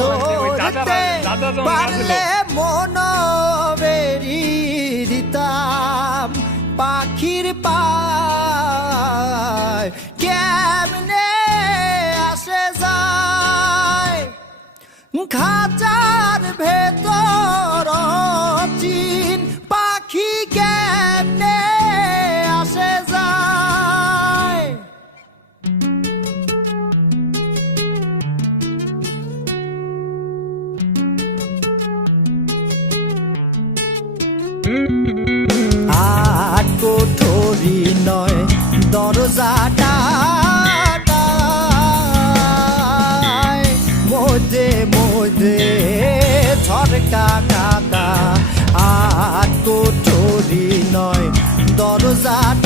ধরতে পারলে মন বেরি দিতাম পাখির পায় কেমনে আসে যায় খাঁচার ভেতর চিন পাখি কেমনে আসে যায় আট কোঠরি নয় দরজাটা মধ্যে মধ্যে ঝরকা কাকা আট কোঠরি নয় দরজাটা